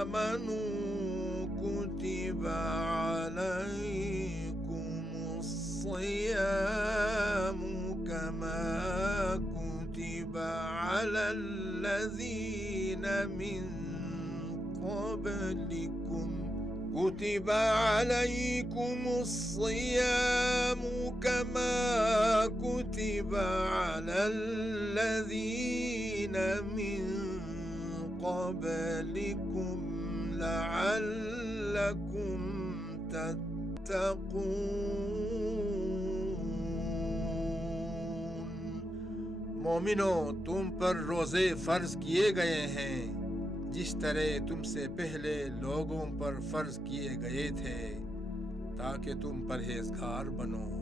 آمنوا كتب عليكم الصيام كما كتب على الذين من قبلكم كتب عليكم الصيام كما كتب على الذين من قبلكم لعلكم تتقون۔ مومنو، تم پر روزے فرض کیے گئے ہیں جس طرح تم سے پہلے لوگوں پر فرض کیے گئے تھے، تاکہ تم پرہیزگار بنو۔